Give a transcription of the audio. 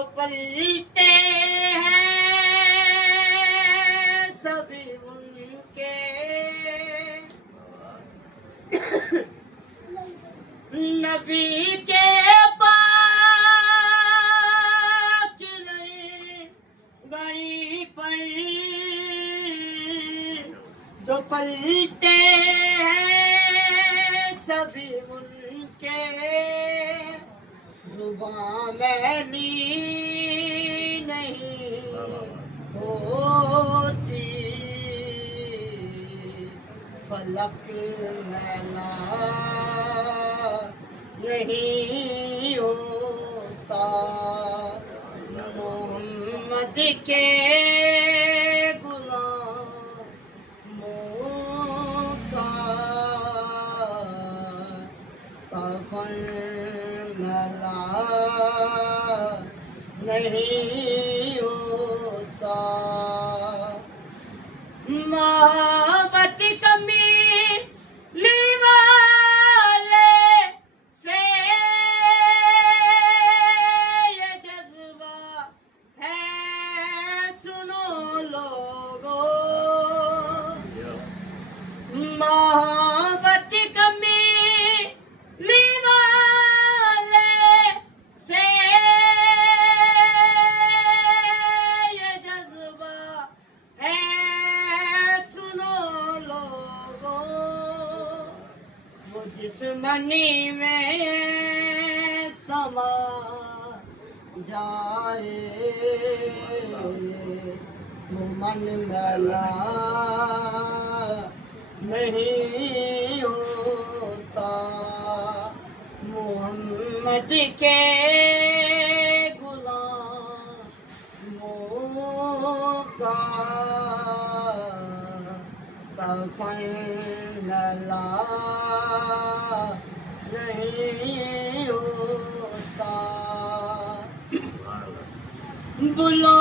जो पलते हैं सभी उनके, नबी के पाक गई पर जो पलते हैं सभी उनके, जुबान मैली नहीं होती, फलक मैला नहीं होता, मोहम्मद के गुलामों का कफन मैला नहीं होता, मोहब्बत कमी मोहब्बत कमीली वाले से ये जज्बा है, सुनो लोगों। वो जिस्मनी में समा जाए वो मन मैला नहीं होता, मोहम्मद के गुलामों का कफन मैला नहीं होता, बुला